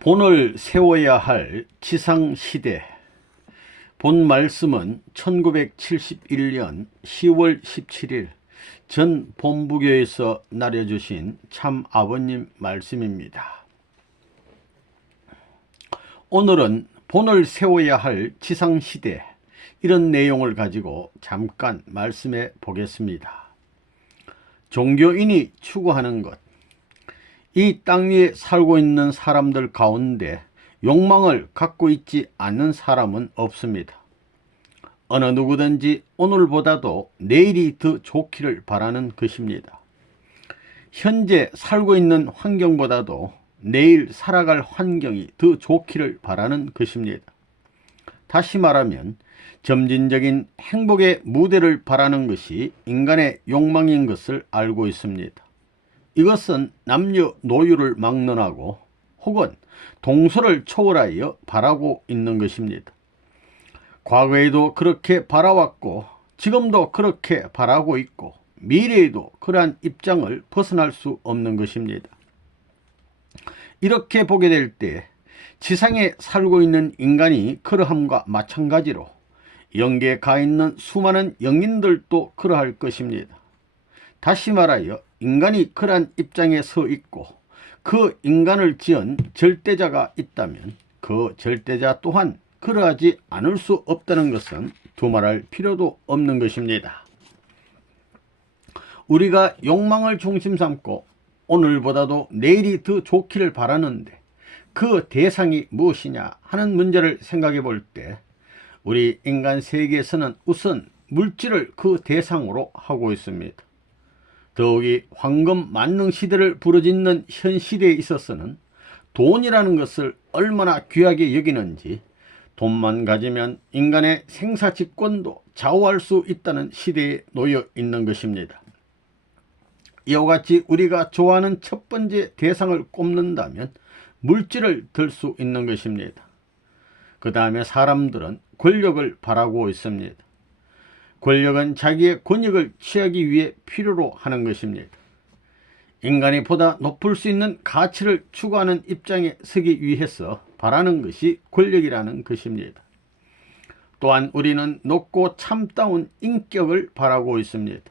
본을 세워야 할 지상시대. 본 말씀은 1971년 10월 17일 전 본부교에서 나려주신 참 아버님 말씀입니다. 오늘은 본을 세워야 할 지상시대, 이런 내용을 가지고 잠깐 말씀해 보겠습니다. 종교인이 추구하는 것. 이 땅 위에 살고 있는 사람들 가운데 욕망을 갖고 있지 않는 사람은 없습니다. 어느 누구든지 오늘보다도 내일이 더 좋기를 바라는 것입니다. 현재 살고 있는 환경보다도 내일 살아갈 환경이 더 좋기를 바라는 것입니다. 다시 말하면 점진적인 행복의 무대를 바라는 것이 인간의 욕망인 것을 알고 있습니다. 이것은 남녀노유를 막론하고 혹은 동서를 초월하여 바라고 있는 것입니다. 과거에도 그렇게 바라왔고 지금도 그렇게 바라고 있고 미래에도 그러한 입장을 벗어날 수 없는 것입니다. 이렇게 보게 될 때 지상에 살고 있는 인간이 그러함과 마찬가지로 영계에 가 있는 수많은 영인들도 그러할 것입니다. 다시 말하여 인간이 그러한 입장에 서 있고 그 인간을 지은 절대자가 있다면 그 절대자 또한 그러하지 않을 수 없다는 것은 두말할 필요도 없는 것입니다. 우리가 욕망을 중심 삼고 오늘보다도 내일이 더 좋기를 바라는데 그 대상이 무엇이냐 하는 문제를 생각해 볼 때 우리 인간 세계에서는 우선 물질을 그 대상으로 하고 있습니다. 더욱이 황금 만능 시대를 부르짖는 현 시대에 있어서는 돈이라는 것을 얼마나 귀하게 여기는지, 돈만 가지면 인간의 생사집권도 좌우할 수 있다는 시대에 놓여 있는 것입니다. 이와 같이 우리가 좋아하는 첫 번째 대상을 꼽는다면 물질을 들 수 있는 것입니다. 그 다음에 사람들은 권력을 바라고 있습니다. 권력은 자기의 권익을 취하기 위해 필요로 하는 것입니다. 인간이 보다 높을 수 있는 가치를 추구하는 입장에 서기 위해서 바라는 것이 권력이라는 것입니다. 또한 우리는 높고 참다운 인격을 바라고 있습니다.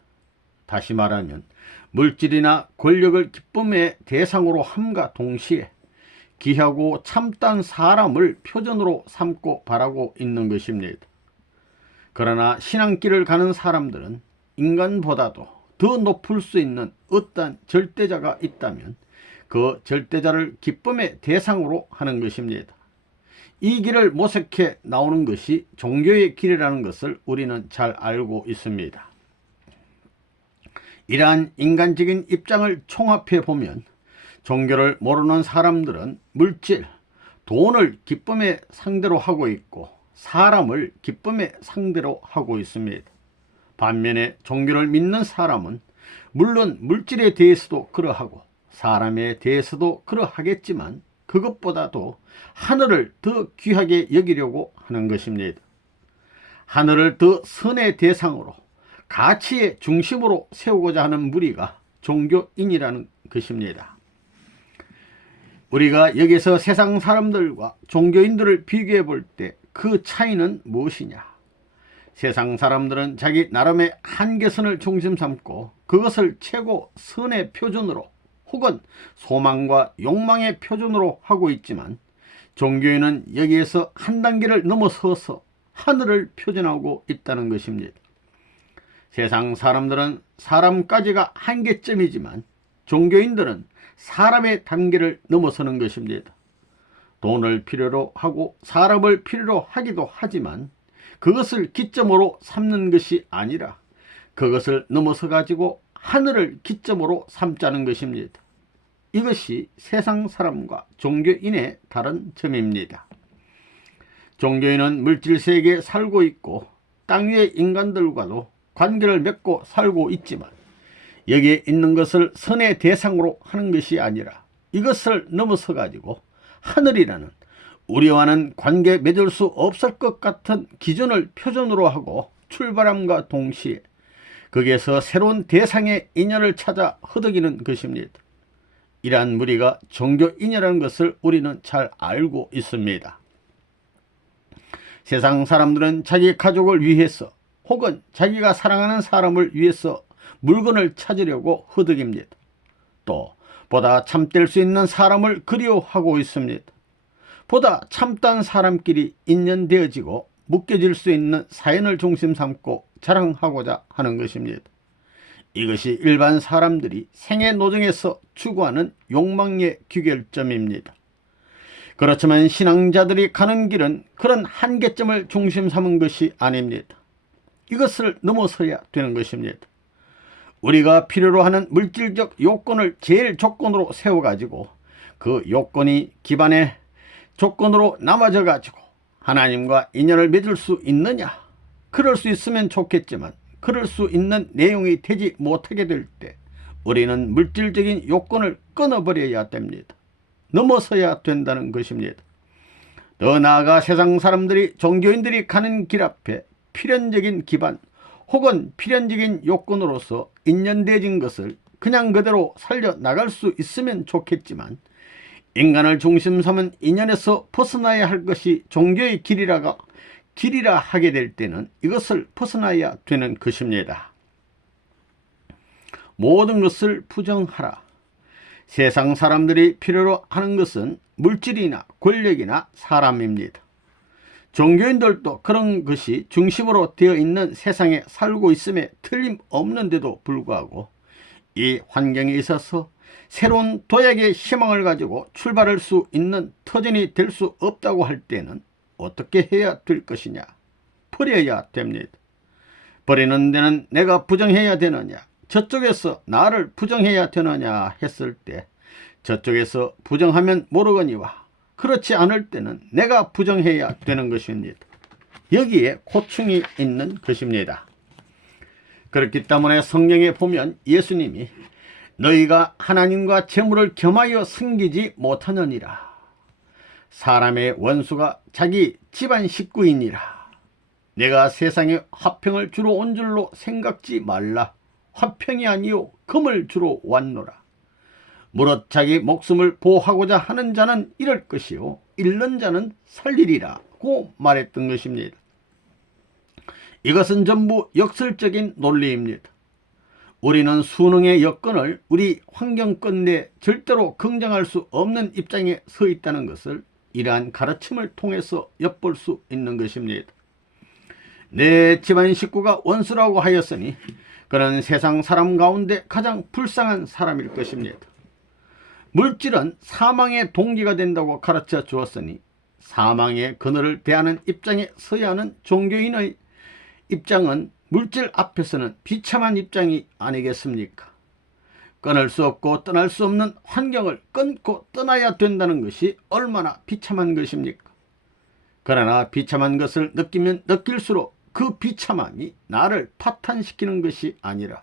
다시 말하면 물질이나 권력을 기쁨의 대상으로 함과 동시에 귀하고 참다운 사람을 표준으로 삼고 바라고 있는 것입니다. 그러나 신앙길을 가는 사람들은 인간보다도 더 높을 수 있는 어떤 절대자가 있다면 그 절대자를 기쁨의 대상으로 하는 것입니다. 이 길을 모색해 나오는 것이 종교의 길이라는 것을 우리는 잘 알고 있습니다. 이러한 인간적인 입장을 총합해 보면 종교를 모르는 사람들은 물질, 돈을 기쁨의 상대로 하고 있고 사람을 기쁨의 상대로 하고 있습니다. 반면에 종교를 믿는 사람은 물론 물질에 대해서도 그러하고 사람에 대해서도 그러하겠지만 그것보다도 하늘을 더 귀하게 여기려고 하는 것입니다. 하늘을 더 선의 대상으로 가치의 중심으로 세우고자 하는 무리가 종교인이라는 것입니다. 우리가 여기서 세상 사람들과 종교인들을 비교해 볼 때 그 차이는 무엇이냐? 세상 사람들은 자기 나름의 한계선을 중심 삼고 그것을 최고 선의 표준으로 혹은 소망과 욕망의 표준으로 하고 있지만 종교인은 여기에서 한 단계를 넘어서서 하늘을 표준하고 있다는 것입니다. 세상 사람들은 사람까지가 한계점이지만 종교인들은 사람의 단계를 넘어서는 것입니다. 돈을 필요로 하고 사람을 필요로 하기도 하지만 그것을 기점으로 삼는 것이 아니라 그것을 넘어서 가지고 하늘을 기점으로 삼자는 것입니다. 이것이 세상 사람과 종교인의 다른 점입니다. 종교인은 물질 세계에 살고 있고 땅 위의 인간들과도 관계를 맺고 살고 있지만 여기에 있는 것을 선의 대상으로 하는 것이 아니라 이것을 넘어서 가지고 하늘이라는 우리와는 관계 맺을 수 없을 것 같은 기준을 표준으로 하고 출발함과 동시에 거기에서 새로운 대상의 인연을 찾아 허덕이는 것입니다. 이러한 무리가 종교인이라는 것을 우리는 잘 알고 있습니다. 세상 사람들은 자기 가족을 위해서 혹은 자기가 사랑하는 사람을 위해서 물건을 찾으려고 허덕입니다. 또 보다 참될 수 있는 사람을 그리워하고 있습니다. 보다 참다한 사람끼리 인연되어지고 묶여질 수 있는 사연을 중심 삼고 자랑하고자 하는 것입니다. 이것이 일반 사람들이 생애 노정에서 추구하는 욕망의 귀결점입니다. 그렇지만 신앙자들이 가는 길은 그런 한계점을 중심 삼은 것이 아닙니다. 이것을 넘어서야 되는 것입니다. 우리가 필요로 하는 물질적 요건을 제일 조건으로 세워가지고 그 요건이 기반의 조건으로 남아져 가지고 하나님과 인연을 맺을 수 있느냐? 그럴 수 있으면 좋겠지만 그럴 수 있는 내용이 되지 못하게 될 때 우리는 물질적인 요건을 끊어버려야 됩니다. 넘어서야 된다는 것입니다. 더 나아가 세상 사람들이 종교인들이 가는 길 앞에 필연적인 기반 혹은 필연적인 요건으로서 인연되어진 것을 그냥 그대로 살려나갈 수 있으면 좋겠지만 인간을 중심 삼은 인연에서 벗어나야 할 것이 종교의 길이라 하게 될 때는 이것을 벗어나야 되는 것입니다. 모든 것을 부정하라. 세상 사람들이 필요로 하는 것은 물질이나 권력이나 사람입니다. 종교인들도 그런 것이 중심으로 되어 있는 세상에 살고 있음에 틀림없는데도 불구하고 이 환경에 있어서 새로운 도약의 희망을 가지고 출발할 수 있는 터전이 될 수 없다고 할 때는 어떻게 해야 될 것이냐? 버려야 됩니다. 버리는 데는 내가 부정해야 되느냐? 저쪽에서 나를 부정해야 되느냐 했을 때 저쪽에서 부정하면 모르거니와 그렇지 않을 때는 내가 부정해야 되는 것입니다. 여기에 고충이 있는 것입니다. 그렇기 때문에 성경에 보면 예수님이 너희가 하나님과 재물을 겸하여 섬기지 못하느니라. 사람의 원수가 자기 집안 식구이니라. 내가 세상에 화평을 주러 온 줄로 생각지 말라. 화평이 아니요 금을 주러 왔노라. 무릇 자기 목숨을 보호하고자 하는 자는 잃을 것이요 잃는 자는 살리리라고 말했던 것입니다. 이것은 전부 역설적인 논리입니다. 우리는 수능의 여건을 우리 환경권 내 절대로 긍정할 수 없는 입장에 서 있다는 것을 이러한 가르침을 통해서 엿볼 수 있는 것입니다. 내 집안 식구가 원수라고 하였으니 그는 세상 사람 가운데 가장 불쌍한 사람일 것입니다. 물질은 사망의 동기가 된다고 가르쳐 주었으니 사망의 그늘을 대하는 입장에 서야 하는 종교인의 입장은 물질 앞에서는 비참한 입장이 아니겠습니까? 끊을 수 없고 떠날 수 없는 환경을 끊고 떠나야 된다는 것이 얼마나 비참한 것입니까? 그러나 비참한 것을 느끼면 느낄수록 그 비참함이 나를 파탄시키는 것이 아니라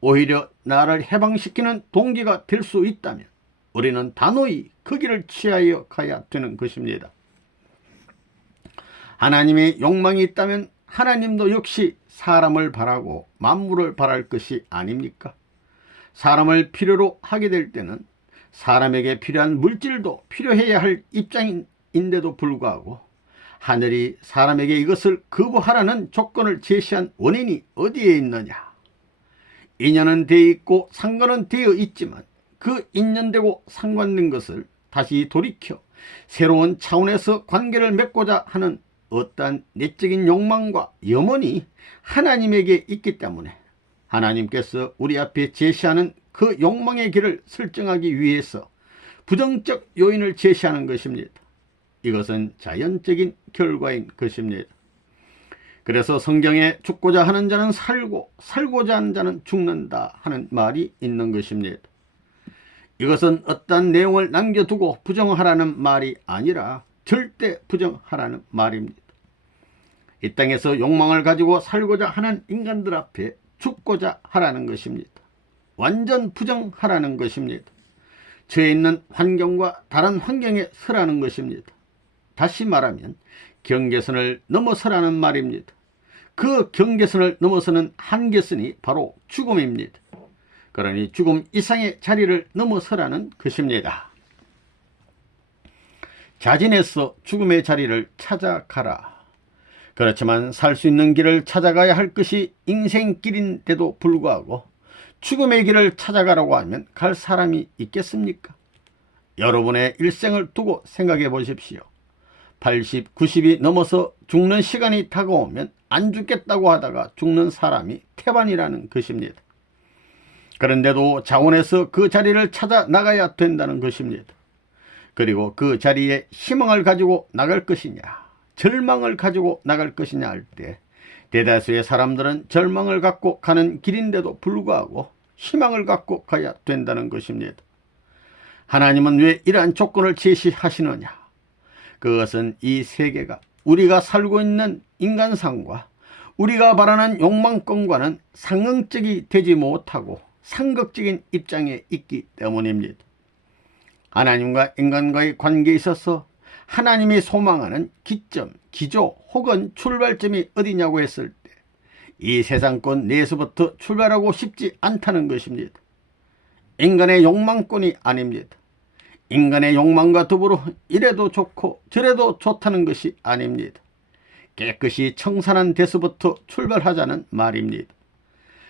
오히려 나를 해방시키는 동기가 될 수 있다면 우리는 단호히 그 길을 취하여 가야 되는 것입니다. 하나님의 욕망이 있다면 하나님도 역시 사람을 바라고 만물을 바랄 것이 아닙니까? 사람을 필요로 하게 될 때는 사람에게 필요한 물질도 필요해야 할 입장인데도 불구하고 하늘이 사람에게 이것을 거부하라는 조건을 제시한 원인이 어디에 있느냐? 인연은 되어 있고 상관은 되어 있지만 그 인연되고 상관된 것을 다시 돌이켜 새로운 차원에서 관계를 맺고자 하는 어떠한 내적인 욕망과 염원이 하나님에게 있기 때문에 하나님께서 우리 앞에 제시하는 그 욕망의 길을 설정하기 위해서 부정적 요인을 제시하는 것입니다. 이것은 자연적인 결과인 것입니다. 그래서 성경에 죽고자 하는 자는 살고 살고자 하는 자는 죽는다 하는 말이 있는 것입니다. 이것은 어떤 내용을 남겨두고 부정하라는 말이 아니라 절대 부정하라는 말입니다. 이 땅에서 욕망을 가지고 살고자 하는 인간들 앞에 죽고자 하라는 것입니다. 완전 부정하라는 것입니다. 처해 있는 환경과 다른 환경에 서라는 것입니다. 다시 말하면 경계선을 넘어서라는 말입니다. 그 경계선을 넘어서는 한계선이 바로 죽음입니다. 그러니 죽음 이상의 자리를 넘어서라는 것입니다. 자진해서 죽음의 자리를 찾아가라. 그렇지만 살 수 있는 길을 찾아가야 할 것이 인생길인데도 불구하고 죽음의 길을 찾아가라고 하면 갈 사람이 있겠습니까? 여러분의 일생을 두고 생각해 보십시오. 80, 90이 넘어서 죽는 시간이 다가오면 안 죽겠다고 하다가 죽는 사람이 태반이라는 것입니다. 그런데도 자원해서 그 자리를 찾아 나가야 된다는 것입니다. 그리고 그 자리에 희망을 가지고 나갈 것이냐, 절망을 가지고 나갈 것이냐 할 때 대다수의 사람들은 절망을 갖고 가는 길인데도 불구하고 희망을 갖고 가야 된다는 것입니다. 하나님은 왜 이러한 조건을 제시하시느냐? 그것은 이 세계가 우리가 살고 있는 인간상과 우리가 바라는 욕망권과는 상응적이 되지 못하고 상극적인 입장에 있기 때문입니다. 하나님과 인간과의 관계에 있어서 하나님이 소망하는 기점, 기조 혹은 출발점이 어디냐고 했을 때 이 세상권 내에서부터 출발하고 싶지 않다는 것입니다. 인간의 욕망권이 아닙니다. 인간의 욕망과 더불어 이래도 좋고 저래도 좋다는 것이 아닙니다. 깨끗이 청산한 데서부터 출발하자는 말입니다.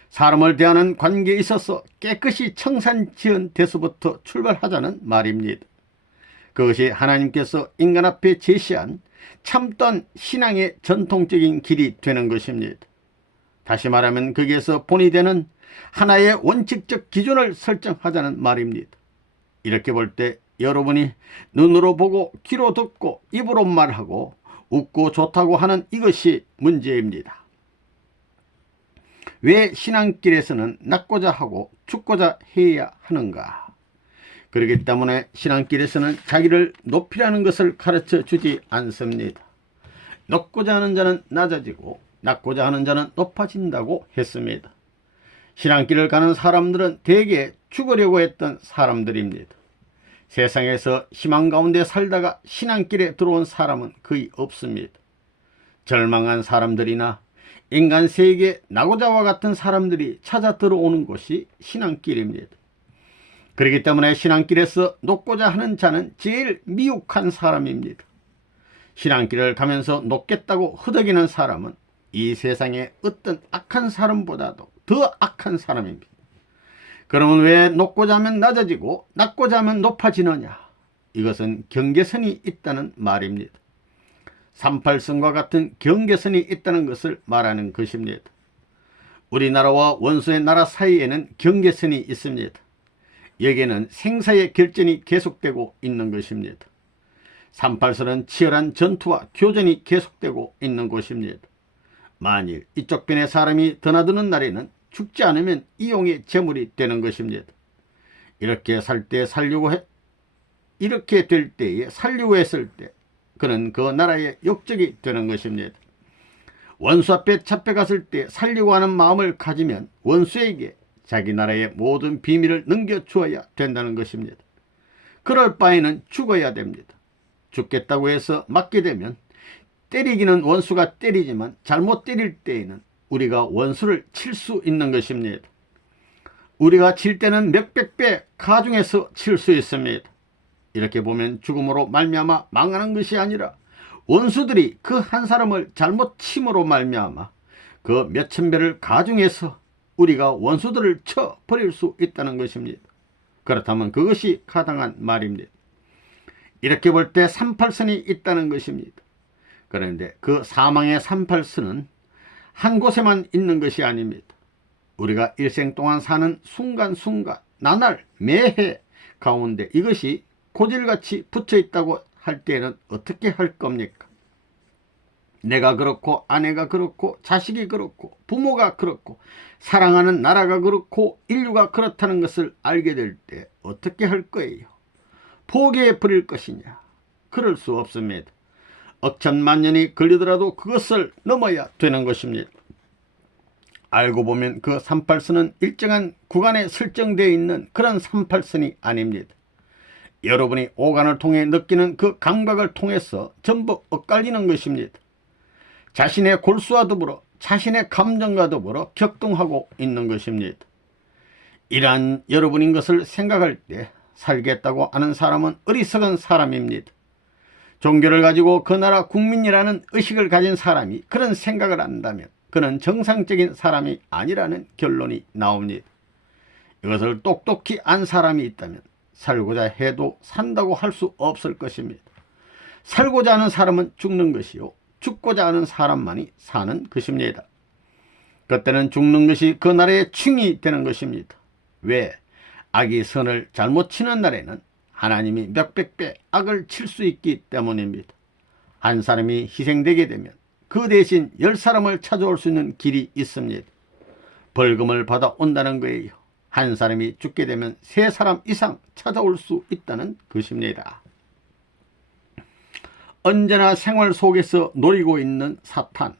사람을 대하는 관계에 있어서 깨끗이 청산 지은 데서부터 출발하자는 말입니다. 그것이 하나님께서 인간 앞에 제시한 참던 신앙의 전통적인 길이 되는 것입니다. 다시 말하면 거기에서 본이 되는 하나의 원칙적 기준을 설정하자는 말입니다. 이렇게 볼 때 여러분이 눈으로 보고 귀로 듣고 입으로 말하고 웃고 좋다고 하는 이것이 문제입니다. 왜 신앙길에서는 낫고자 하고 죽고자 해야 하는가? 그렇기 때문에 신앙길에서는 자기를 높이라는 것을 가르쳐 주지 않습니다. 높고자 하는 자는 낮아지고 낮고자 하는 자는 높아진다고 했습니다. 신앙길을 가는 사람들은 대개 죽으려고 했던 사람들입니다. 세상에서 희망 가운데 살다가 신앙길에 들어온 사람은 거의 없습니다. 절망한 사람들이나 인간 세계에 나고자와 같은 사람들이 찾아 들어오는 곳이 신앙길입니다. 그렇기 때문에 신앙길에서 높고자 하는 자는 제일 미혹한 사람입니다. 신앙길을 가면서 높겠다고 허덕이는 사람은 이 세상의 어떤 악한 사람보다도 더 악한 사람입니다. 그러면 왜 높고자 하면 낮아지고 낮고자 하면 높아지느냐? 이것은 경계선이 있다는 말입니다. 38선과 같은 경계선이 있다는 것을 말하는 것입니다. 우리나라와 원수의 나라 사이에는 경계선이 있습니다. 여기에는 생사의 결전이 계속되고 있는 것입니다. 38선은 치열한 전투와 교전이 계속되고 있는 곳입니다. 만일 이쪽 편의 사람이 드나드는 날에는 죽지 않으면 이용의 제물이 되는 것입니다. 이렇게 살 때 이렇게 될 때에 살려고 했을 때 그는 그 나라의 역적이 되는 것입니다. 원수 앞에 잡혀갔을 때 살려고 하는 마음을 가지면 원수에게 자기 나라의 모든 비밀을 넘겨주어야 된다는 것입니다. 그럴 바에는 죽어야 됩니다. 죽겠다고 해서 맞게 되면 때리기는 원수가 때리지만 잘못 때릴 때에는 우리가 원수를 칠 수 있는 것입니다. 우리가 칠 때는 몇백 배 가중해서 칠 수 있습니다. 이렇게 보면 죽음으로 말미암아 망하는 것이 아니라 원수들이 그 한 사람을 잘못 침으로 말미암아 그 몇천 배를 가중해서 우리가 원수들을 쳐버릴 수 있다는 것입니다. 그렇다면 그것이 가당한 말입니다. 이렇게 볼 때 38선이 있다는 것입니다. 그런데 그 사망의 38선은 한 곳에만 있는 것이 아닙니다. 우리가 일생 동안 사는 순간순간 나날 매해 가운데 이것이 고질같이 붙어 있다고 할 때는 어떻게 할 겁니까? 내가 그렇고 아내가 그렇고 자식이 그렇고 부모가 그렇고 사랑하는 나라가 그렇고 인류가 그렇다는 것을 알게 될 때 어떻게 할 거예요? 포기해 버릴 것이냐? 그럴 수 없습니다. 억천만년이 걸리더라도 그것을 넘어야 되는 것입니다. 알고 보면 그 38선은 일정한 구간에 설정되어 있는 그런 38선이 아닙니다. 여러분이 오간을 통해 느끼는 그 감각을 통해서 전부 엇갈리는 것입니다. 자신의 골수와 더불어 자신의 감정과 더불어 격동하고 있는 것입니다. 이러한 여러분인 것을 생각할 때 살겠다고 하는 사람은 어리석은 사람입니다. 종교를 가지고 그 나라 국민이라는 의식을 가진 사람이 그런 생각을 한다면 그는 정상적인 사람이 아니라는 결론이 나옵니다. 이것을 똑똑히 안 사람이 있다면 살고자 해도 산다고 할 수 없을 것입니다. 살고자 하는 사람은 죽는 것이요 죽고자 하는 사람만이 사는 것입니다. 그때는 죽는 것이 그 나라의 칭이 되는 것입니다. 왜? 악이 선을 잘못 치는 날에는 하나님이 몇백 배 악을 칠 수 있기 때문입니다. 한 사람이 희생되게 되면 그 대신 10사람을 찾아올 수 있는 길이 있습니다. 벌금을 받아온다는 거예요. 한 사람이 죽게 되면 3사람 이상 찾아올 수 있다는 것입니다. 언제나 생활 속에서 노리고 있는 사탄.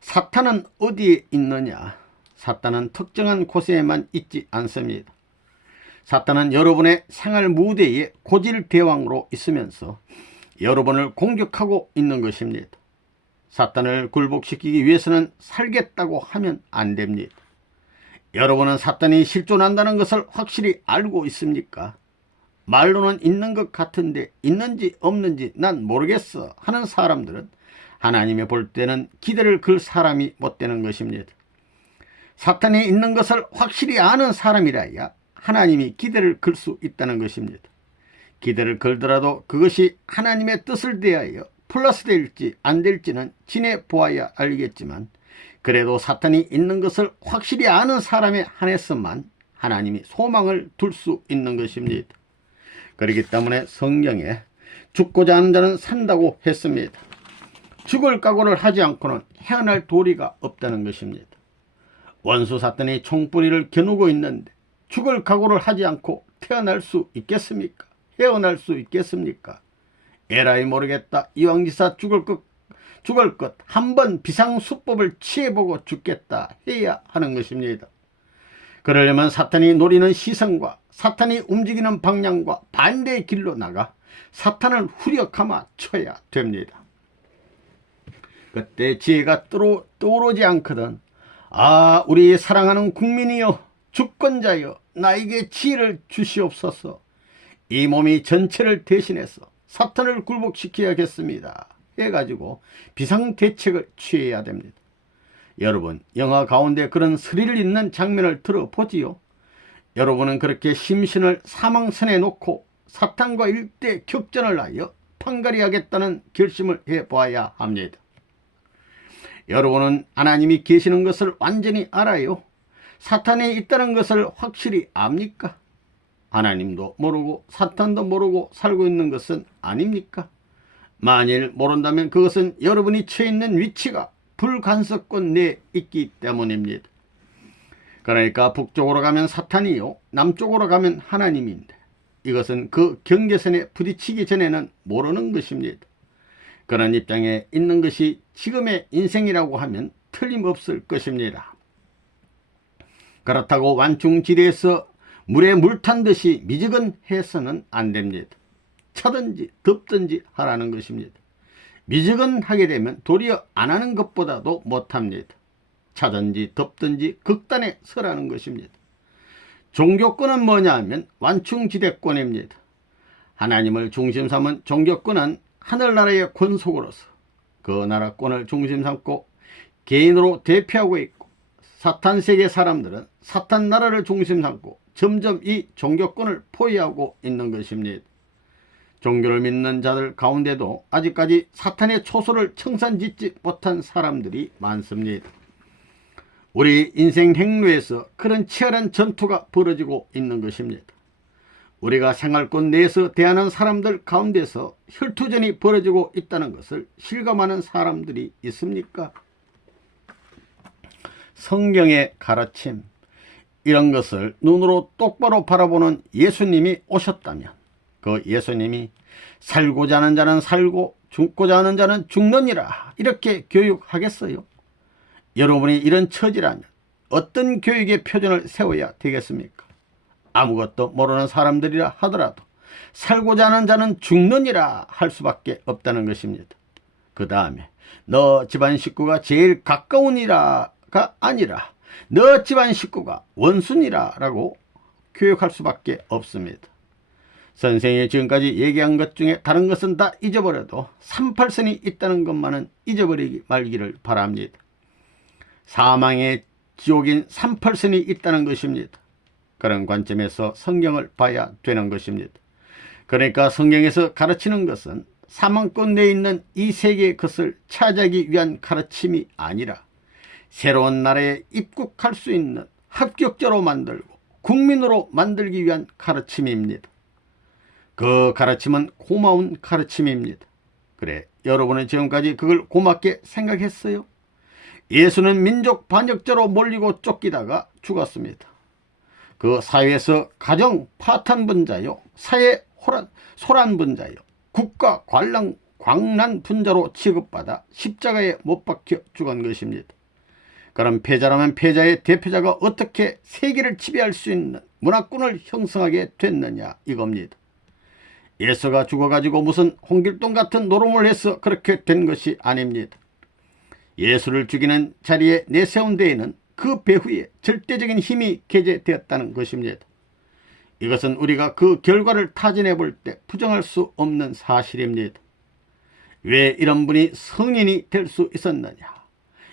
사탄은 어디에 있느냐? 사탄은 특정한 곳에만 있지 않습니다. 사탄은 여러분의 생활 무대에 고질대왕으로 있으면서 여러분을 공격하고 있는 것입니다. 사탄을 굴복시키기 위해서는 살겠다고 하면 안 됩니다. 여러분은 사탄이 실존한다는 것을 확실히 알고 있습니까? 말로는 있는 것 같은데 있는지 없는지 난 모르겠어 하는 사람들은 하나님이 볼 때는 기대를 걸 사람이 못 되는 것입니다. 사탄이 있는 것을 확실히 아는 사람이라야 하나님이 기대를 걸 수 있다는 것입니다. 기대를 걸더라도 그것이 하나님의 뜻을 대하여 플러스 될지 안 될지는 지내보아야 알겠지만 그래도 사탄이 있는 것을 확실히 아는 사람에 한해서만 하나님이 소망을 둘 수 있는 것입니다. 그렇기 때문에 성경에 죽고자 하는 자는 산다고 했습니다. 죽을 각오를 하지 않고는 헤어날 도리가 없다는 것입니다. 원수 사탄이 총뿌리를 겨누고 있는데 죽을 각오를 하지 않고 태어날 수 있겠습니까? 헤어날 수 있겠습니까? 에라이 모르겠다. 이왕지사 죽을 것 한번 비상수법을 취해보고 죽겠다 해야 하는 것입니다. 그러려면 사탄이 노리는 시선과 사탄이 움직이는 방향과 반대의 길로 나가 사탄을 후려감아 쳐야 됩니다. 그때 지혜가 떠오르지 않거든. 아, 우리 사랑하는 국민이여, 주권자여, 나에게 지혜를 주시옵소서. 이 몸이 전체를 대신해서 사탄을 굴복시켜야겠습니다 해가지고 비상대책을 취해야 됩니다. 여러분, 영화 가운데 그런 스릴 있는 장면을 들어보지요. 여러분은 그렇게 심신을 사망선에 놓고 사탄과 일대 격전을 하여 판가리하겠다는 결심을 해봐야 합니다. 여러분은 하나님이 계시는 것을 완전히 알아요? 사탄이 있다는 것을 확실히 압니까? 하나님도 모르고 사탄도 모르고 살고 있는 것은 아닙니까? 만일 모른다면 그것은 여러분이 처해 있는 위치가 불간섭권 내에 있기 때문입니다. 그러니까 북쪽으로 가면 사탄이요, 남쪽으로 가면 하나님인데 이것은 그 경계선에 부딪히기 전에는 모르는 것입니다. 그런 입장에 있는 것이 지금의 인생이라고 하면 틀림없을 것입니다. 그렇다고 완충지대에서 물에 물 탄 듯이 미지근해서는 안 됩니다. 차든지 덥든지 하라는 것입니다. 미지근하게 되면 도리어 안 하는 것보다도 못합니다. 차든지 덥든지 극단에 서라는 것입니다. 종교권은 뭐냐 하면 완충지대권입니다. 하나님을 중심 삼은 종교권은 하늘나라의 권속으로서 그 나라권을 중심 삼고 개인으로 대표하고 있고, 사탄 세계 사람들은 사탄 나라를 중심 삼고 점점 이 종교권을 포위하고 있는 것입니다. 종교를 믿는 자들 가운데도 아직까지 사탄의 초소를 청산짓지 못한 사람들이 많습니다. 우리 인생 행로에서 그런 치열한 전투가 벌어지고 있는 것입니다. 우리가 생활권 내에서 대하는 사람들 가운데서 혈투전이 벌어지고 있다는 것을 실감하는 사람들이 있습니까? 성경의 가르침, 이런 것을 눈으로 똑바로 바라보는 예수님이 오셨다면 그 예수님이 살고자 하는 자는 살고 죽고자 하는 자는 죽느니라 이렇게 교육하겠어요? 여러분이 이런 처지라면 어떤 교육의 표준을 세워야 되겠습니까? 아무것도 모르는 사람들이라 하더라도 살고자 하는 자는 죽느니라 할 수밖에 없다는 것입니다. 그 다음에 너 집안 식구가 제일 가까우니라가 아니라 너 집안 식구가 원수니라 라고 교육할 수밖에 없습니다. 선생이 지금까지 얘기한 것 중에 다른 것은 다 잊어버려도 38선이 있다는 것만은 잊어버리기 말기를 바랍니다. 사망의 지옥인 38선이 있다는 것입니다. 그런 관점에서 성경을 봐야 되는 것입니다. 그러니까 성경에서 가르치는 것은 사망권 내에 있는 이 세계의 것을 차지하기 위한 가르침이 아니라 새로운 나라에 입국할 수 있는 합격자로 만들고 국민으로 만들기 위한 가르침입니다. 그 가르침은 고마운 가르침입니다. 그래, 여러분은 지금까지 그걸 고맙게 생각했어요? 예수는 민족 반역자로 몰리고 쫓기다가 죽었습니다. 그 사회에서 가정 파탄분자요, 사회 소란분자요, 국가 광란 분자로 취급받아 십자가에 못 박혀 죽은 것입니다. 그럼 패자라면 패자의 대표자가 어떻게 세계를 지배할 수 있는 문화권을 형성하게 됐느냐 이겁니다. 예수가 죽어가지고 무슨 홍길동 같은 노름을 해서 그렇게 된 것이 아닙니다. 예수를 죽이는 자리에 내세운 데에는 그 배후에 절대적인 힘이 개재되었다는 것입니다. 이것은 우리가 그 결과를 타진해 볼 때 부정할 수 없는 사실입니다. 왜 이런 분이 성인이 될 수 있었느냐?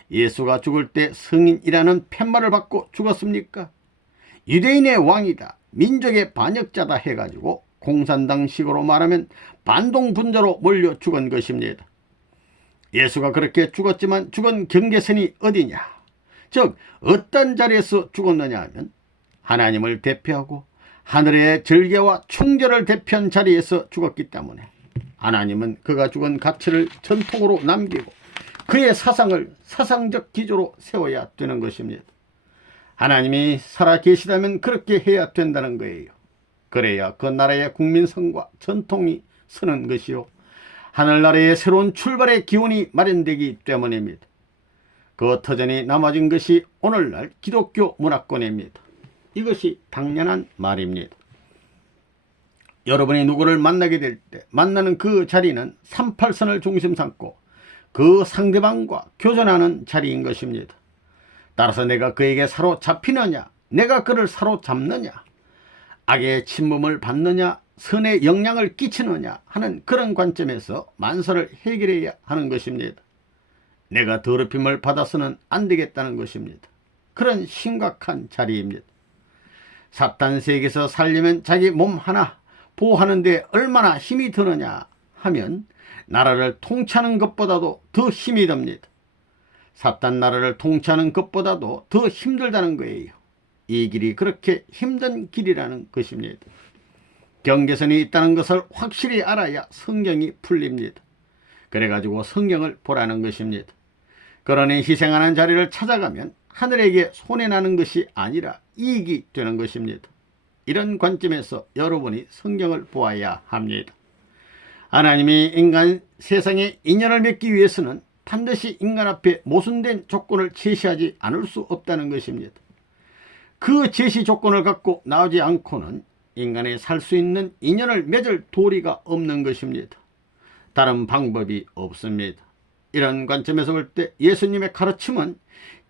예수가 죽을 때 성인이라는 팻말을 받고 죽었습니까? 유대인의 왕이다, 민족의 반역자다 해가지고 공산당식으로 말하면 반동분자로 몰려 죽은 것입니다. 예수가 그렇게 죽었지만 죽은 경계선이 어디냐? 즉 어떤 자리에서 죽었느냐 하면 하나님을 대표하고 하늘의 절개와 충절을 대표한 자리에서 죽었기 때문에 하나님은 그가 죽은 가치를 전통으로 남기고 그의 사상을 사상적 기조로 세워야 되는 것입니다. 하나님이 살아 계시다면 그렇게 해야 된다는 거예요. 그래야 그 나라의 국민성과 전통이 서는 것이요, 하늘나라의 새로운 출발의 기운이 마련되기 때문입니다. 그 터전이 남아진 것이 오늘날 기독교 문화권입니다. 이것이 당연한 말입니다. 여러분이 누구를 만나게 될 때 만나는 그 자리는 38선을 중심 삼고 그 상대방과 교전하는 자리인 것입니다. 따라서 내가 그에게 사로잡히느냐, 내가 그를 사로잡느냐, 악의 침범을 받느냐, 선의 영향을 끼치느냐 하는 그런 관점에서 만사를 해결해야 하는 것입니다. 내가 더럽힘을 받아서는 안 되겠다는 것입니다. 그런 심각한 자리입니다. 사탄 세계에서 살려면 자기 몸 하나 보호하는 데 얼마나 힘이 드느냐 하면 나라를 통치하는 것보다도 더 힘이 듭니다. 사탄 나라를 통치하는 것보다도 더 힘들다는 거예요. 이 길이 그렇게 힘든 길이라는 것입니다. 경계선이 있다는 것을 확실히 알아야 성경이 풀립니다. 그래가지고 성경을 보라는 것입니다. 그러니 희생하는 자리를 찾아가면 하늘에게 손해나는 것이 아니라 이익이 되는 것입니다. 이런 관점에서 여러분이 성경을 보아야 합니다. 하나님이 인간 세상에 인연을 맺기 위해서는 반드시 인간 앞에 모순된 조건을 제시하지 않을 수 없다는 것입니다. 그 제시 조건을 갖고 나오지 않고는 인간이 살 수 있는 인연을 맺을 도리가 없는 것입니다. 다른 방법이 없습니다. 이런 관점에서 볼 때 예수님의 가르침은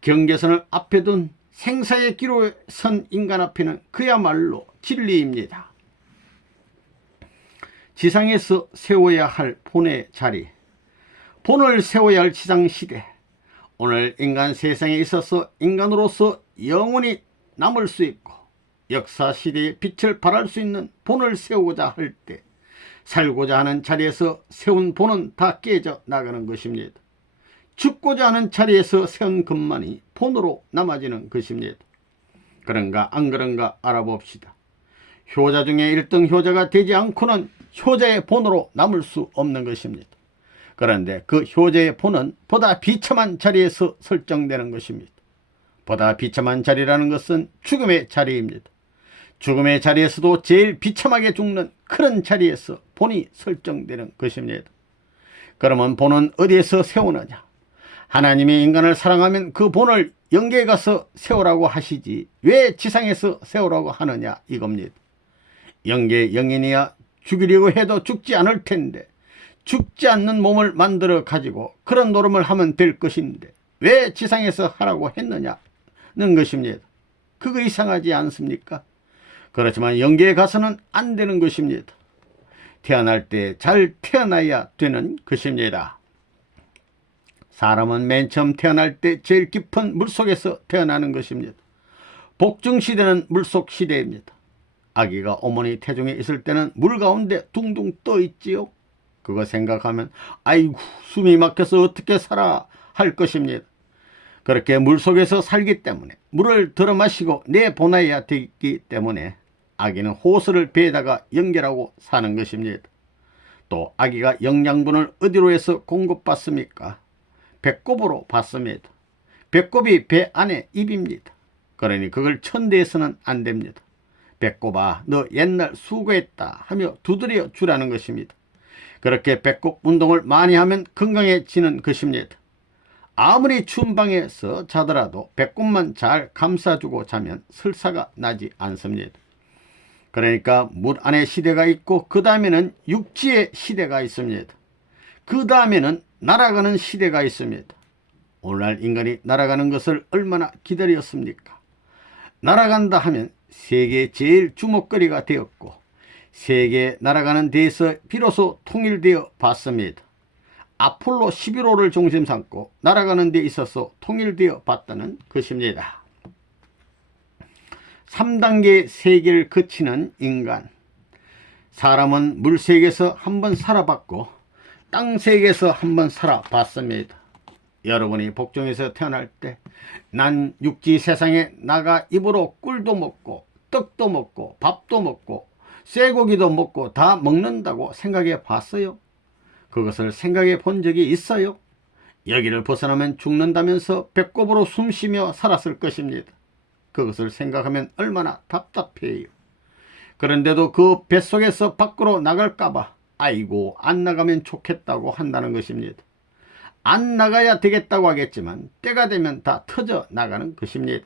경계선을 앞에 둔 생사의 기로에 선 인간 앞에는 그야말로 진리입니다. 지상에서 세워야 할 본의 자리, 본을 세워야 할 지상시대, 오늘 인간 세상에 있어서 인간으로서 영원히 남을 수 있고 역사시대의 빛을 발할 수 있는 본을 세우고자 할 때 살고자 하는 자리에서 세운 본은 다 깨져 나가는 것입니다. 죽고자 하는 자리에서 세운 것만이 본으로 남아지는 것입니다. 그런가 안 그런가 알아봅시다. 효자 중에 1등 효자가 되지 않고는 효자의 본으로 남을 수 없는 것입니다. 그런데 그 효자의 본은 보다 비참한 자리에서 설정되는 것입니다. 보다 비참한 자리라는 것은 죽음의 자리입니다. 죽음의 자리에서도 제일 비참하게 죽는 그런 자리에서 본이 설정되는 것입니다. 그러면 본은 어디에서 세우느냐? 하나님이 인간을 사랑하면 그 본을 영계에 가서 세우라고 하시지 왜 지상에서 세우라고 하느냐 이겁니다. 영계 영인이야 죽이려고 해도 죽지 않을 텐데 죽지 않는 몸을 만들어 가지고 그런 노름을 하면 될 것인데 왜 지상에서 하라고 했느냐? 것입니다. 그거 이상하지 않습니까? 그렇지만 영계에 가서는 안 되는 것입니다. 태어날 때 잘 태어나야 되는 것입니다. 사람은 맨 처음 태어날 때 제일 깊은 물속에서 태어나는 것입니다. 복중시대는 물속 시대입니다. 아기가 어머니 태중에 있을 때는 물 가운데 둥둥 떠 있지요. 그거 생각하면 아이고 숨이 막혀서 어떻게 살아 할 것입니다. 그렇게 물속에서 살기 때문에 물을 들어 마시고 내보내야 되기 때문에 아기는 호수를 배에다가 연결하고 사는 것입니다. 또 아기가 영양분을 어디로 해서 공급받습니까? 배꼽으로 받습니다. 배꼽이 배 안에 입입니다. 그러니 그걸 천대해서는 안 됩니다. 배꼽아 너 옛날 수고했다 하며 두드려 주라는 것입니다. 그렇게 배꼽 운동을 많이 하면 건강해지는 것입니다. 아무리 추운 방에서 자더라도 배꼽만 잘 감싸주고 자면 설사가 나지 않습니다. 그러니까 물 안에 시대가 있고 그 다음에는 육지의 시대가 있습니다. 그 다음에는 날아가는 시대가 있습니다. 오늘날 인간이 날아가는 것을 얼마나 기다렸습니까? 날아간다 하면 세계 제일 주목거리가 되었고 세계 날아가는 데에서 비로소 통일되어 봤습니다. 아폴로 11호를 중심 삼고 날아가는 데 있어서 통일되어 봤다는 것입니다. 3단계 세계를 거치는 인간. 사람은 물세계에서 한번 살아봤고 땅세계에서 한번 살아봤습니다. 여러분이 복중에서 태어날 때 난 육지 세상에 나가 입으로 꿀도 먹고 떡도 먹고 밥도 먹고 쇠고기도 먹고 다 먹는다고 생각해 봤어요? 그것을 생각해 본 적이 있어요? 여기를 벗어나면 죽는다면서 배꼽으로 숨쉬며 살았을 것입니다. 그것을 생각하면 얼마나 답답해요. 그런데도 그 뱃속에서 밖으로 나갈까봐 아이고 안 나가면 좋겠다고 한다는 것입니다. 안 나가야 되겠다고 하겠지만 때가 되면 다 터져 나가는 것입니다.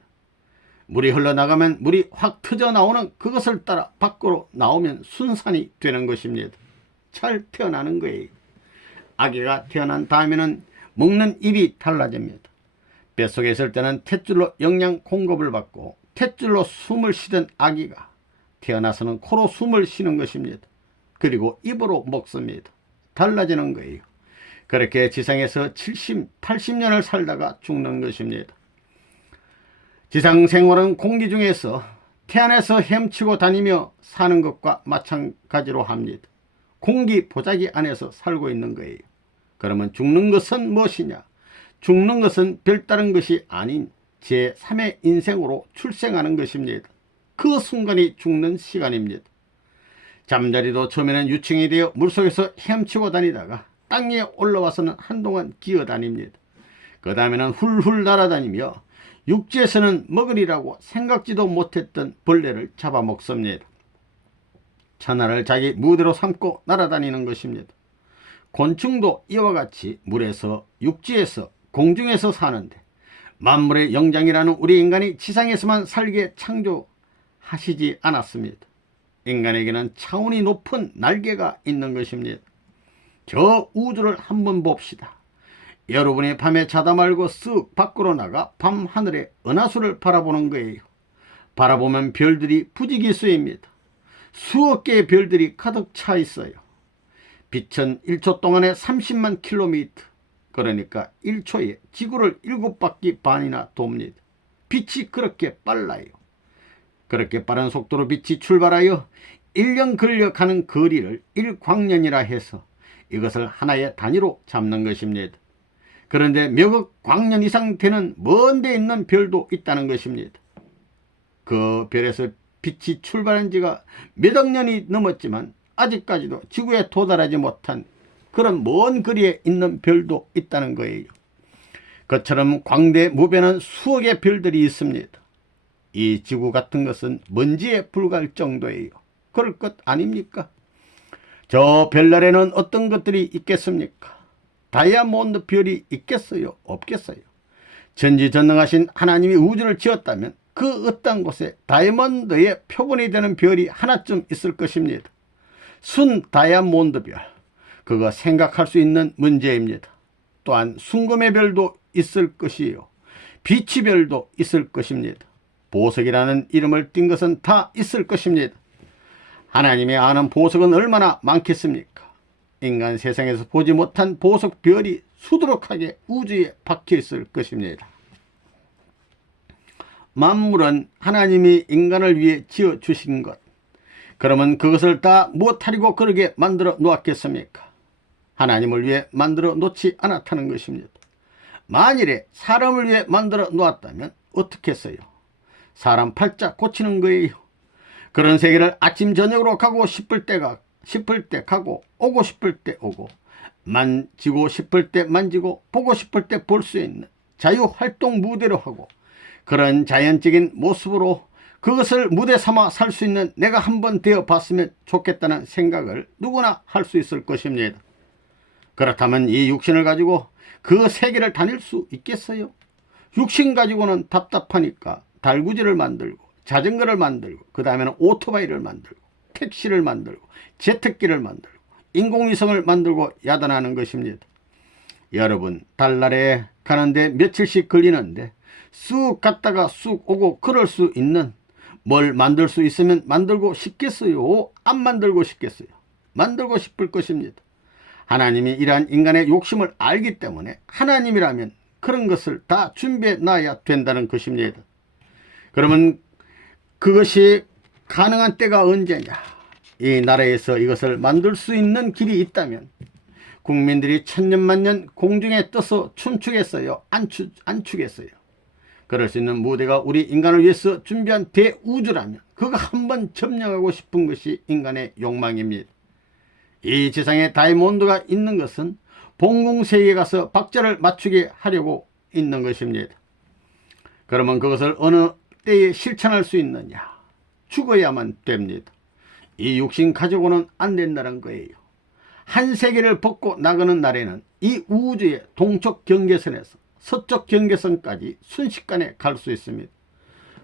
물이 흘러나가면 물이 확 터져 나오는 그것을 따라 밖으로 나오면 순산이 되는 것입니다. 잘 태어나는 거예요. 아기가 태어난 다음에는 먹는 입이 달라집니다. 뱃속에 있을 때는 탯줄로 영양 공급을 받고 탯줄로 숨을 쉬던 아기가 태어나서는 코로 숨을 쉬는 것입니다. 그리고 입으로 먹습니다. 달라지는 거예요. 그렇게 지상에서 70, 80년을 살다가 죽는 것입니다. 지상 생활은 공기 중에서 태안에서 헤엄치고 다니며 사는 것과 마찬가지로 합니다. 공기 보자기 안에서 살고 있는 거예요. 그러면 죽는 것은 무엇이냐? 죽는 것은 별다른 것이 아닌 제3의 인생으로 출생하는 것입니다. 그 순간이 죽는 시간입니다. 잠자리도 처음에는 유충이 되어 물속에서 헤엄치고 다니다가 땅에 올라와서는 한동안 기어다닙니다. 그 다음에는 훌훌 날아다니며 육지에서는 먹으리라고 생각지도 못했던 벌레를 잡아먹습니다. 천하를 자기 무대로 삼고 날아다니는 것입니다. 곤충도 이와 같이 물에서 육지에서 공중에서 사는데 만물의 영장이라는 우리 인간이 지상에서만 살게 창조하시지 않았습니다. 인간에게는 차원이 높은 날개가 있는 것입니다. 저 우주를 한번 봅시다. 여러분이 밤에 자다 말고 쓱 밖으로 나가 밤하늘의 은하수를 바라보는 거예요. 바라보면 별들이 부지기수입니다. 수억 개의 별들이 가득 차 있어요. 빛은 1초 동안에 30만 킬로미터, 그러니까 1초에 지구를 7바퀴 반이나 돕니다. 빛이 그렇게 빨라요. 그렇게 빠른 속도로 빛이 출발하여 1년 걸려가는 거리를 1광년이라 해서 이것을 하나의 단위로 잡는 것입니다. 그런데 몇억 광년 이상 되는 먼 데 있는 별도 있다는 것입니다. 그 별에서 빛이 출발한 지가 몇억 년이 넘었지만 아직까지도 지구에 도달하지 못한 그런 먼 거리에 있는 별도 있다는 거예요. 그처럼 광대무변한 수억의 별들이 있습니다. 이 지구 같은 것은 먼지에 불과할 정도예요. 그럴 것 아닙니까? 저 별날에는 어떤 것들이 있겠습니까? 다이아몬드 별이 있겠어요? 없겠어요? 전지전능하신 하나님이 우주를 지었다면 그 어떤 곳에 다이아몬드의 표본이 되는 별이 하나쯤 있을 것입니다. 순 다이아몬드 별, 그거 생각할 수 있는 문제입니다. 또한 순금의 별도 있을 것이요. 비치별도 있을 것입니다. 보석이라는 이름을 띈 것은 다 있을 것입니다. 하나님이 아는 보석은 얼마나 많겠습니까? 인간 세상에서 보지 못한 보석별이 수두룩하게 우주에 박혀 있을 것입니다. 만물은 하나님이 인간을 위해 지어 주신 것, 그러면 그것을 다 무엇하리고 그러게 만들어 놓았겠습니까? 하나님을 위해 만들어 놓지 않았다는 것입니다. 만일에 사람을 위해 만들어 놓았다면 어떻게 했어요? 사람 팔자 고치는 거예요. 그런 세계를 아침 저녁으로 가고 싶을 때 가고 오고 싶을 때 오고 만지고 싶을 때 만지고 보고 싶을 때 볼 수 있는 자유활동 무대로 하고, 그런 자연적인 모습으로 그것을 무대 삼아 살 수 있는 내가 한번 되어 봤으면 좋겠다는 생각을 누구나 할 수 있을 것입니다. 그렇다면 이 육신을 가지고 그 세계를 다닐 수 있겠어요? 육신 가지고는 답답하니까 달구지를 만들고 자전거를 만들고 그 다음에는 오토바이를 만들고 택시를 만들고 제트기를 만들고 인공위성을 만들고 야단하는 것입니다. 여러분, 달나라에 가는데 며칠씩 걸리는데 쑥 갔다가 쑥 오고 그럴 수 있는 뭘 만들 수 있으면 만들고 싶겠어요? 안 만들고 싶겠어요? 만들고 싶을 것입니다. 하나님이 이러한 인간의 욕심을 알기 때문에 하나님이라면 그런 것을 다 준비해 놔야 된다는 것입니다. 그러면 그것이 가능한 때가 언제냐? 이 나라에서 이것을 만들 수 있는 길이 있다면 국민들이 천년만년 공중에 떠서 춤추겠어요? 안 추겠어요? 그럴 수 있는 무대가 우리 인간을 위해서 준비한 대우주라면 그거 한번 점령하고 싶은 것이 인간의 욕망입니다. 이 지상에 다이아몬드가 있는 것은 봉공세계에 가서 박자를 맞추게 하려고 있는 것입니다. 그러면 그것을 어느 때에 실천할 수 있느냐? 죽어야만 됩니다. 이 육신 가지고는 안 된다는 거예요. 한 세계를 벗고 나가는 날에는 이 우주의 동쪽 경계선에서 서쪽 경계선까지 순식간에 갈 수 있습니다.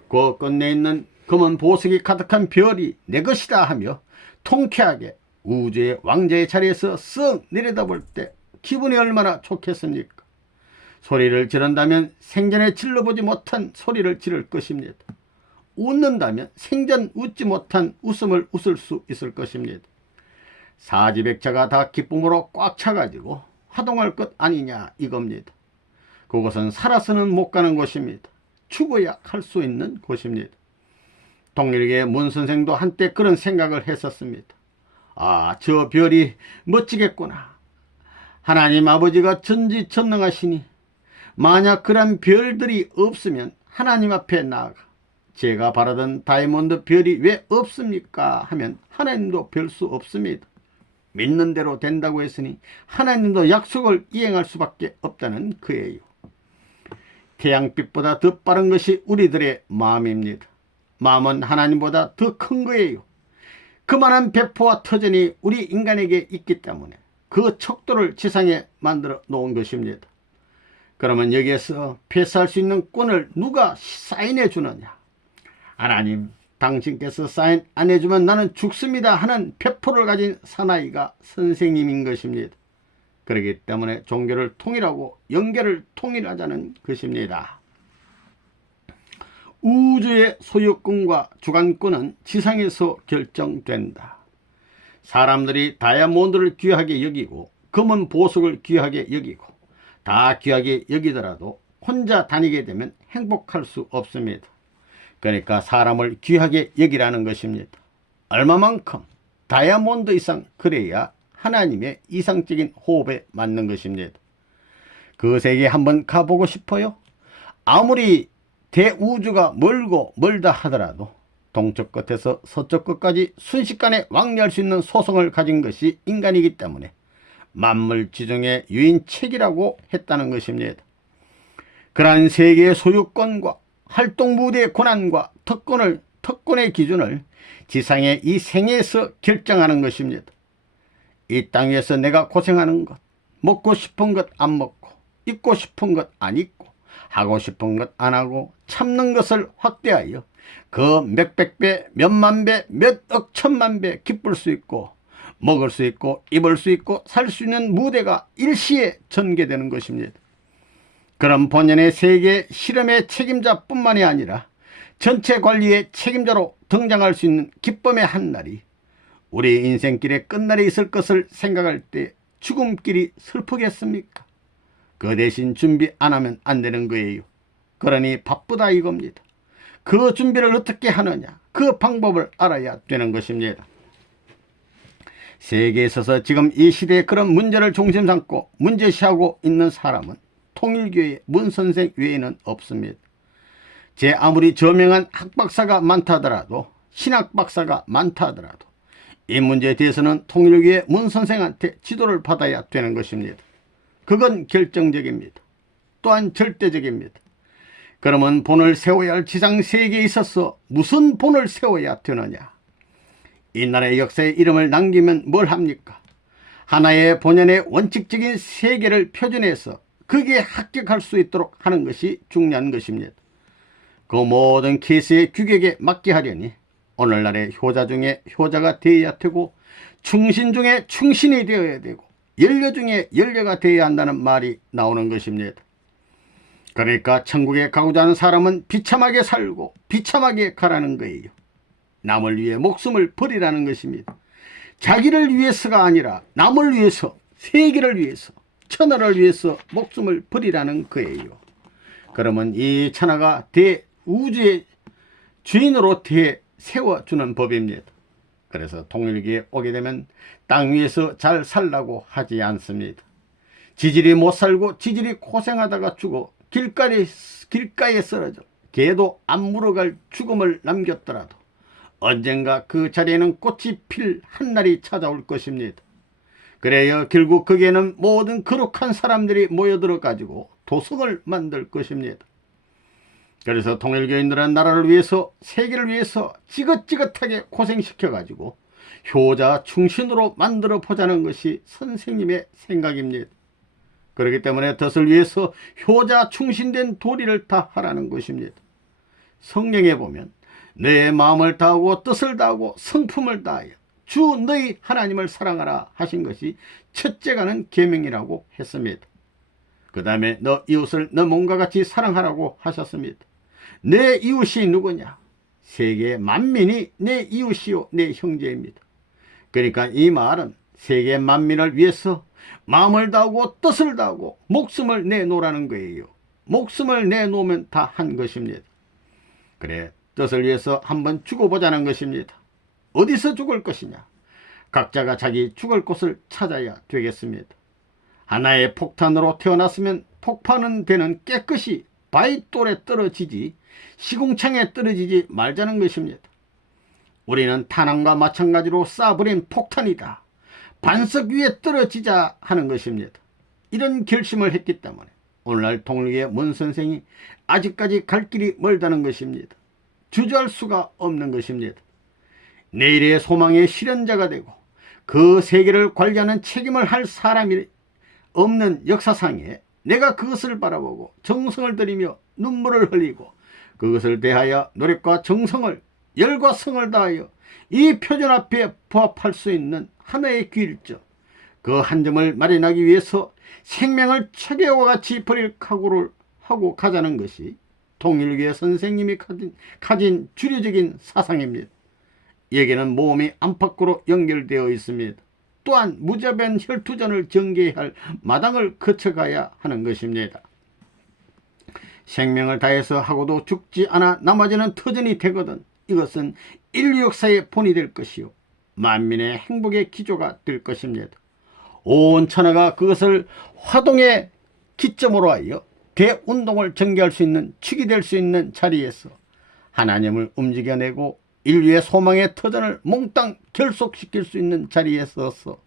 그 끝내 있는 검은 보석이 가득한 별이 내 것이다 하며 통쾌하게 우주의 왕자의 자리에서 쓱 내려다볼 때 기분이 얼마나 좋겠습니까? 소리를 지른다면 생전에 질러보지 못한 소리를 지를 것입니다. 웃는다면 생전 웃지 못한 웃음을 웃을 수 있을 것입니다. 사지백차가 다 기쁨으로 꽉 차가지고 화동할 것 아니냐 이겁니다. 그곳은 살아서는 못 가는 곳입니다. 죽어야 할 수 있는 곳입니다. 동일계 문선생도 한때 그런 생각을 했었습니다. 아, 저 별이 멋지겠구나. 하나님 아버지가 전지전능하시니 만약 그런 별들이 없으면 하나님 앞에 나아가 제가 바라던 다이아몬드 별이 왜 없습니까? 하면 하나님도 별 수 없습니다. 믿는 대로 된다고 했으니 하나님도 약속을 이행할 수밖에 없다는 거예요. 태양빛보다 더 빠른 것이 우리들의 마음입니다. 마음은 하나님보다 더 큰 거예요. 그만한 배포와 터전이 우리 인간에게 있기 때문에 그 척도를 지상에 만들어 놓은 것입니다. 그러면 여기에서 패스할 수 있는 권을 누가 사인해 주느냐? 하나님, 당신께서 사인 안 해주면 나는 죽습니다 하는 배포를 가진 사나이가 선생님인 것입니다. 그렇기 때문에 종교를 통일하고 영계를 통일하자는 것입니다. 우주의 소유권과 주관권은 지상에서 결정된다. 사람들이 다이아몬드를 귀하게 여기고 검은 보석을 귀하게 여기고 다 귀하게 여기더라도 혼자 다니게 되면 행복할 수 없습니다. 그러니까 사람을 귀하게 여기라는 것입니다. 얼마만큼? 다이아몬드 이상, 그래야 하나님의 이상적인 호흡에 맞는 것입니다. 그 세계에 한번 가보고 싶어요? 아무리 대우주가 멀고 멀다 하더라도 동쪽 끝에서 서쪽 끝까지 순식간에 왕래할 수 있는 소성을 가진 것이 인간이기 때문에 만물 지중의 유인책이라고 했다는 것입니다. 그러한 세계의 소유권과 활동 무대의 권한과 특권의 기준을 지상의 이 생에서 결정하는 것입니다. 이 땅 위에서 내가 고생하는 것, 먹고 싶은 것 안 먹고, 입고 싶은 것 안 입고, 하고 싶은 것 안 하고, 참는 것을 확대하여 그 몇백 배, 몇만 배, 몇억 천만 배 기쁠 수 있고, 먹을 수 있고, 입을 수 있고, 살 수 있는 무대가 일시에 전개되는 것입니다. 그런 본연의 세계 실험의 책임자뿐만이 아니라 전체 관리의 책임자로 등장할 수 있는 기쁨의 한 날이 우리 인생길에 끝날이 있을 것을 생각할 때 죽음길이 슬프겠습니까? 그 대신 준비 안 하면 안 되는 거예요. 그러니 바쁘다 이겁니다. 그 준비를 어떻게 하느냐, 그 방법을 알아야 되는 것입니다. 세계에 있어서 지금 이 시대에 그런 문제를 중심 삼고 문제시하고 있는 사람은 통일교의 문선생 외에는 없습니다. 제 아무리 저명한 학박사가 많다 하더라도, 신학박사가 많다 하더라도 이 문제에 대해서는 통일교의 문선생한테 지도를 받아야 되는 것입니다. 그건 결정적입니다. 또한 절대적입니다. 그러면 본을 세워야 할 지상세계에 있어서 무슨 본을 세워야 되느냐? 이 나라의 역사에 이름을 남기면 뭘 합니까? 하나의 본연의 원칙적인 세계를 표준해서 거기에 합격할 수 있도록 하는 것이 중요한 것입니다. 그 모든 케이스의 규격에 맞게 하려니 오늘날의 효자 중에 효자가 되어야 되고 충신 중에 충신이 되어야 되고 연료 중에 연료가 되어야 한다는 말이 나오는 것입니다. 그러니까 천국에 가고자 하는 사람은 비참하게 살고 비참하게 가라는 거예요. 남을 위해 목숨을 버리라는 것입니다. 자기를 위해서가 아니라 남을 위해서, 세계를 위해서, 천하를 위해서 목숨을 버리라는 거예요. 그러면 이 천하가 대우주의 주인으로 세워주는 법입니다. 그래서 통일교에 오게 되면 땅 위에서 잘 살라고 하지 않습니다. 지질이 못 살고 지질이 고생하다가 죽어 길가에 쓰러져 개도 안 물어갈 죽음을 남겼더라도 언젠가 그 자리에는 꽃이 필 한날이 찾아올 것입니다. 그래야 결국 거기에는 모든 거룩한 사람들이 모여들어 가지고 도성을 만들 것입니다. 그래서 통일교인들은 나라를 위해서, 세계를 위해서 지긋지긋하게 고생시켜 가지고 효자 충신으로 만들어 보자는 것이 선생님의 생각입니다. 그렇기 때문에 덫을 위해서 효자 충신된 도리를 다 하라는 것입니다. 성경에 보면 내 마음을 다하고 뜻을 다하고 성품을 다하여 주 너희 하나님을 사랑하라 하신 것이 첫째가는 계명이라고 했습니다. 그 다음에 너 이웃을 너 몸과 같이 사랑하라고 하셨습니다. 내 이웃이 누구냐? 세계 만민이 내 이웃이요 내 형제입니다. 그러니까 이 말은 세계 만민을 위해서 마음을 다하고 뜻을 다하고 목숨을 내놓으라는 거예요. 목숨을 내놓으면 다 한 것입니다. 그래, 뜻을 위해서 한번 죽어보자는 것입니다. 어디서 죽을 것이냐? 각자가 자기 죽을 곳을 찾아야 되겠습니다. 하나의 폭탄으로 태어났으면 폭파는 되는 깨끗이 바위돌에 떨어지지 시궁창에 떨어지지 말자는 것입니다. 우리는 탄환과 마찬가지로 쏴버린 폭탄이다. 반석 위에 떨어지자 하는 것입니다. 이런 결심을 했기 때문에 오늘날 통일교의 문선생이 아직까지 갈 길이 멀다는 것입니다. 주저할 수가 없는 것입니다. 내일의 소망의 실현자가 되고 그 세계를 관리하는 책임을 할 사람이 없는 역사상에 내가 그것을 바라보고 정성을 들이며 눈물을 흘리고 그것을 대하여 노력과 정성을, 열과 성을 다하여 이 표준 앞에 부합할 수 있는 하나의 길점, 그 한 점을 마련하기 위해서 생명을 체계와 같이 버릴 각오를 하고 가자는 것이 통일교의 선생님이 가진 주류적인 사상입니다. 여기에는 모험이 안팎으로 연결되어 있습니다. 또한 무자비한 혈투전을 전개해야 할 마당을 거쳐가야 하는 것입니다. 생명을 다해서 하고도 죽지 않아 나머지는 터전이 되거든 이것은 인류 역사의 본이 될 것이요 만민의 행복의 기조가 될 것입니다. 온 천하가 그것을 화동의 기점으로 하여 대운동을 전개할 수 있는 축이 될 수 있는 자리에서 하나님을 움직여내고 인류의 소망의 터전을 몽땅 결속시킬 수 있는 자리에 서서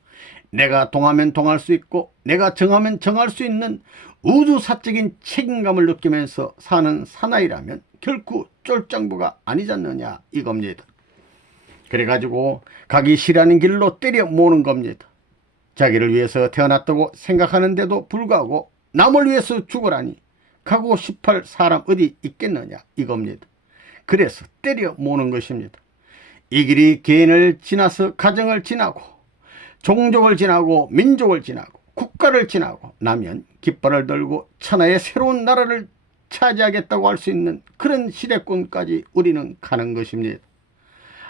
내가 동하면 동할 수 있고 내가 정하면 정할 수 있는 우주사적인 책임감을 느끼면서 사는 사나이라면 결코 쫄장부가 아니지 않느냐 이겁니다. 그래가지고 가기 싫어하는 길로 때려 모으는 겁니다. 자기를 위해서 태어났다고 생각하는데도 불구하고 남을 위해서 죽으라니 가고 싶을 사람 어디 있겠느냐 이겁니다. 그래서 때려 모으는 것입니다. 이 길이 개인을 지나서 가정을 지나고 종족을 지나고 민족을 지나고 국가를 지나고 나면 깃발을 들고 천하의 새로운 나라를 차지하겠다고 할 수 있는 그런 시대권까지 우리는 가는 것입니다.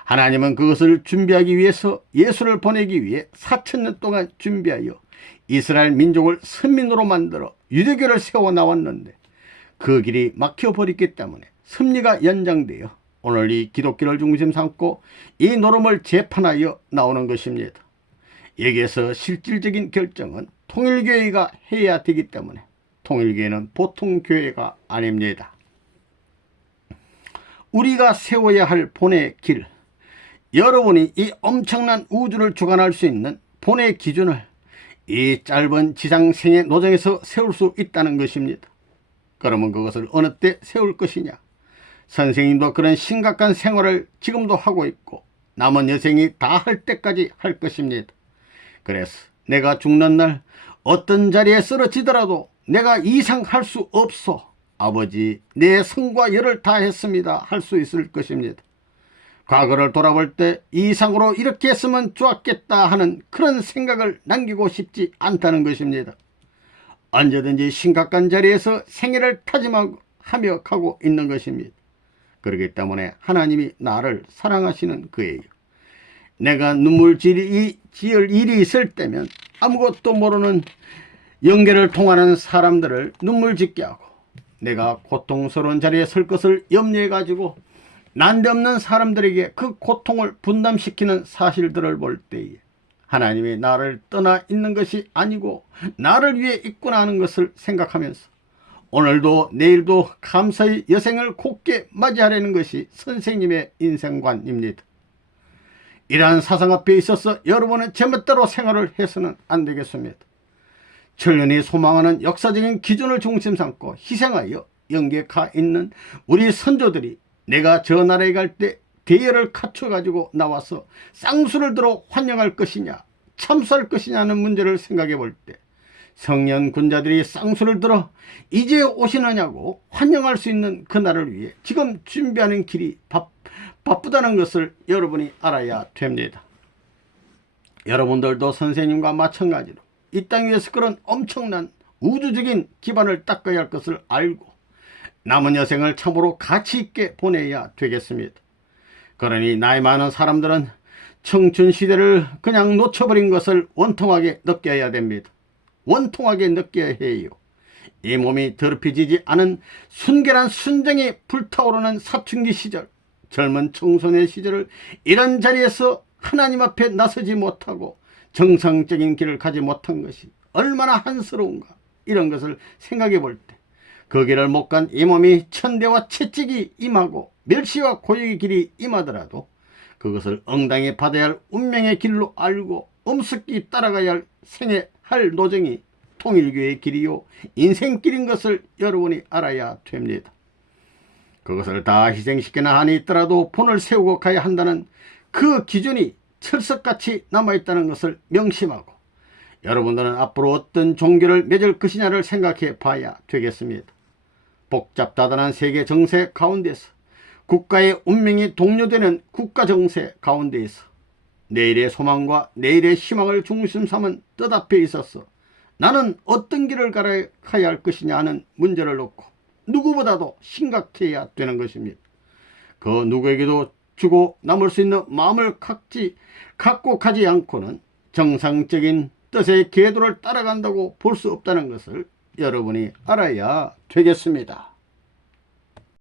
하나님은 그것을 준비하기 위해서 예수를 보내기 위해 4000년 동안 준비하여 이스라엘 민족을 선민으로 만들어 유대교를 세워 나왔는데 그 길이 막혀버렸기 때문에 섭리가 연장되어 오늘 이 기독교를 중심 삼고 이 노름을 재판하여 나오는 것입니다. 여기에서 실질적인 결정은 통일교회가 해야 되기 때문에 통일교회는 보통 교회가 아닙니다. 우리가 세워야 할 본의 길, 여러분이 이 엄청난 우주를 주관할 수 있는 본의 기준을 이 짧은 지상생의 노정에서 세울 수 있다는 것입니다. 그러면 그것을 어느 때 세울 것이냐? 선생님도 그런 심각한 생활을 지금도 하고 있고 남은 여생이 다 할 때까지 할 것입니다. 그래서 내가 죽는 날 어떤 자리에 쓰러지더라도 내가 이상할 수 없어. 아버지, 내 성과 열을 다했습니다. 할 수 있을 것입니다. 과거를 돌아볼 때 이상으로 이렇게 했으면 좋았겠다 하는 그런 생각을 남기고 싶지 않다는 것입니다. 언제든지 심각한 자리에서 생애를 다짐하며 가고 있는 것입니다. 그렇기 때문에 하나님이 나를 사랑하시는 거예요. 내가 눈물 지을 일이 있을 때면 아무것도 모르는 영계를 통하는 사람들을 눈물 짓게 하고 내가 고통스러운 자리에 설 것을 염려해 가지고 난데없는 사람들에게 그 고통을 분담시키는 사실들을 볼 때에 하나님이 나를 떠나 있는 것이 아니고 나를 위해 있구나 하는 것을 생각하면서 오늘도 내일도 감사히 여생을 곱게 맞이하려는 것이 선생님의 인생관입니다. 이러한 사상 앞에 있어서 여러분은 제멋대로 생활을 해서는 안 되겠습니다. 천년이 소망하는 역사적인 기준을 중심 삼고 희생하여 영계에 가 있는 우리 선조들이 내가 저 나라에 갈 때 대열을 갖춰가지고 나와서 쌍수를 들어 환영할 것이냐 참수할 것이냐는 문제를 생각해 볼 때 성년 군자들이 쌍수를 들어 이제 오시느냐고 환영할 수 있는 그날을 위해 지금 준비하는 길이 바쁘다는 것을 여러분이 알아야 됩니다. 여러분들도 선생님과 마찬가지로 이 땅 위에서 그런 엄청난 우주적인 기반을 닦아야 할 것을 알고 남은 여생을 참으로 가치 있게 보내야 되겠습니다. 그러니 나이 많은 사람들은 청춘 시대를 그냥 놓쳐버린 것을 원통하게 느껴야 됩니다. 원통하게 느껴야 해요. 이 몸이 더럽혀지지 않은 순결한 순정이 불타오르는 사춘기 시절, 젊은 청소년 시절을 이런 자리에서 하나님 앞에 나서지 못하고 정상적인 길을 가지 못한 것이 얼마나 한스러운가. 이런 것을 생각해 볼 때 그 길을 못 간 이 몸이 천대와 채찍이 임하고 멸시와 고역의 길이 임하더라도 그것을 응당히 받아야 할 운명의 길로 알고 엄습히 따라가야 할 생애 할 노정이 통일교의 길이요 인생길인 것을 여러분이 알아야 됩니다. 그것을 다 희생시키나 한이 있더라도 본을 세우고 가야 한다는 그 기준이 철석같이 남아있다는 것을 명심하고 여러분들은 앞으로 어떤 종교를 맺을 것이냐를 생각해 봐야 되겠습니다. 복잡다단한 세계 정세 가운데서 국가의 운명이 동료되는 국가 정세 가운데에서 내일의 소망과 내일의 희망을 중심 삼은 뜻 앞에 있어서 나는 어떤 길을 가야 할 것이냐 하는 문제를 놓고 누구보다도 심각해야 되는 것입니다. 그 누구에게도 주고 남을 수 있는 마음을 갖고 가지 않고는 정상적인 뜻의 궤도를 따라간다고 볼 수 없다는 것을 여러분이 알아야 되겠습니다.